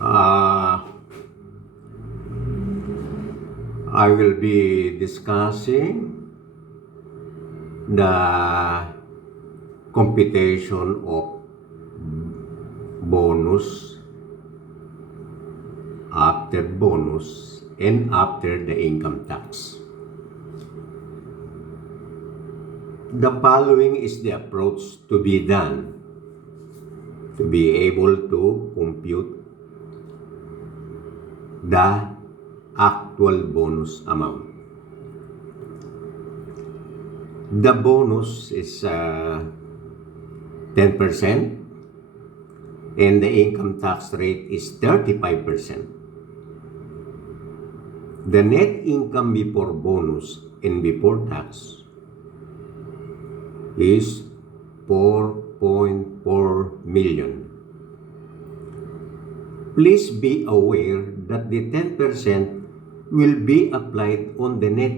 Uh, I will be discussing the computation of bonus, after bonus, and after the income tax. The following is the approach to be done to be able to compute the actual bonus amount. The bonus is 10% and the income tax rate is 35%. The net income before bonus and before tax is 4.4 million. Please be aware that the 10% will be applied on the net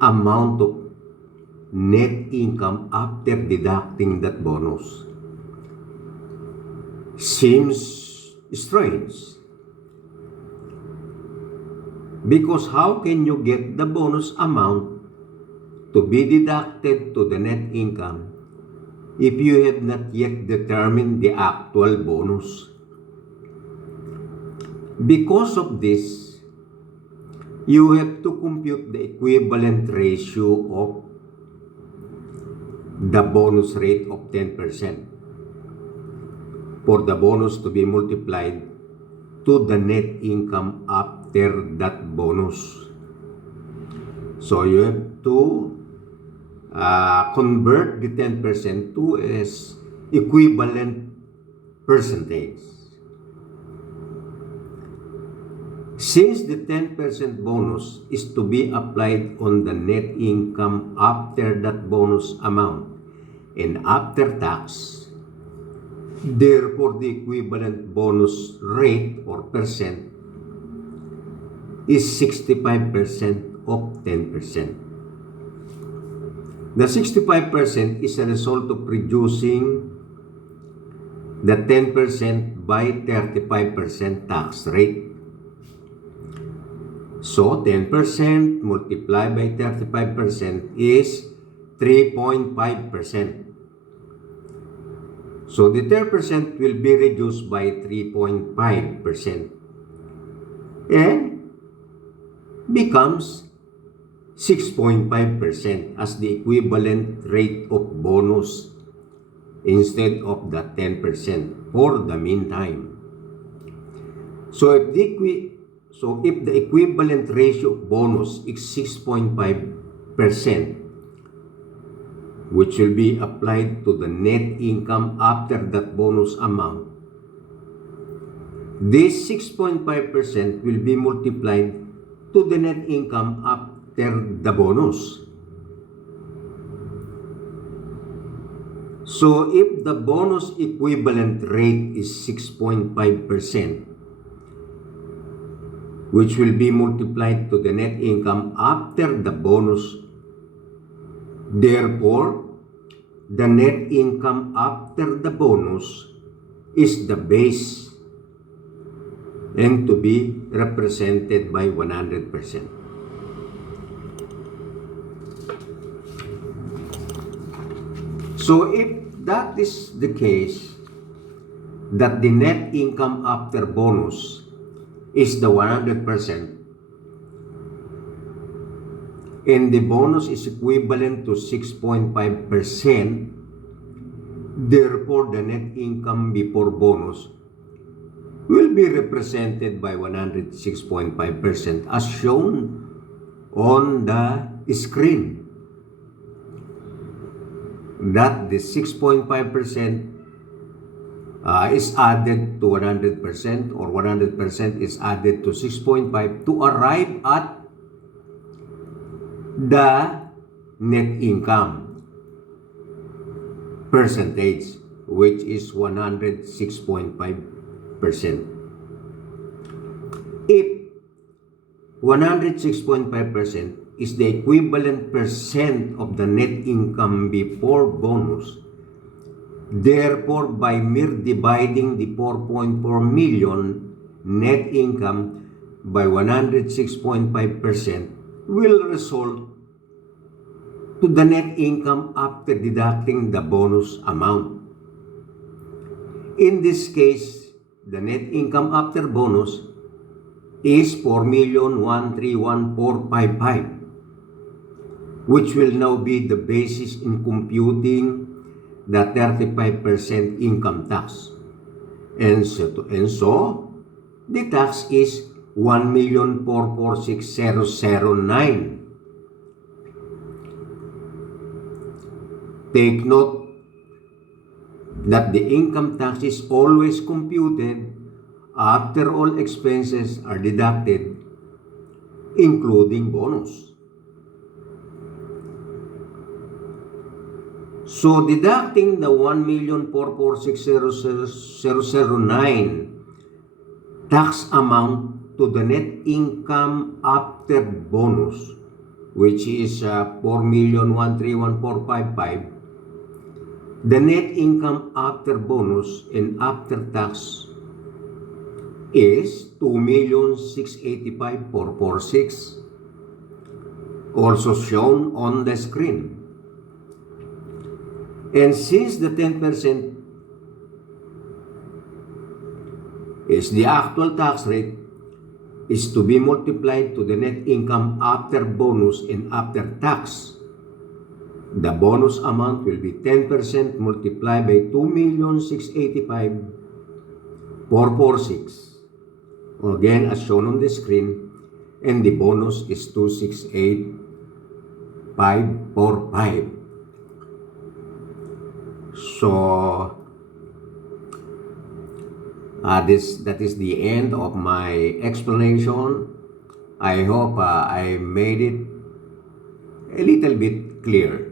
amount of net income after deducting that bonus. Seems strange, because how can you get the bonus amount to be deducted to the net income if you have not yet determined the actual bonus? Because of this, you have to compute the equivalent ratio of the bonus rate of 10% for the bonus to be multiplied to the net income after that bonus. So you have to convert the 10% to as equivalent percentage. Since the 10% bonus is to be applied on the net income after that bonus amount and after tax, therefore the equivalent bonus rate or percent is 65% of 10%. The 65% is a result of reducing the 10% by 35% tax rate. So 10% multiplied by 35% is 3.5%. So the 10% will be reduced by 3.5% and becomes 6.5% as the equivalent rate of bonus instead of the 10% for the meantime. So if the equivalent ratio of bonus is 6.5%, which will be applied to the net income after that bonus amount, this 6.5% will be multiplied to the net income after the bonus. So if the bonus equivalent rate is 6.5%, which will be multiplied to the net income after the bonus, therefore, the net income after the bonus is the base and to be represented by 100%. So if that is the case, that the net income after bonus is the 100%, and the bonus is equivalent to 6.5%, therefore the net income before bonus will be represented by 106.5% as shown on the screen. That the 6.5% is added to 100%, or 100% is added to 6.5 to arrive at the net income percentage, which is 106.5%. If 106.5% is the equivalent percent of the net income before bonus, Therefore, by mere dividing the 4.4 million net income by 106.5% will result to the net income after deducting the bonus amount. In this case, the net income after bonus is 4,131,455, which will now be the basis in computing the 35% income tax. And so the tax is 1,446,009. Take note that the income tax is always computed after all expenses are deducted, including bonus. So deducting the 1,446,009 tax amount to the net income after bonus, which is 4,131,455, the net income after bonus and after tax is 2,685,446, also shown on the screen. And since the 10% is the actual tax rate, is to be multiplied to the net income after bonus and after tax, the bonus amount will be 10% multiplied by 2,685,446. Again, as shown on the screen, and the bonus is 268,545. So, that is the end of my explanation. I hope I made it a little bit clear.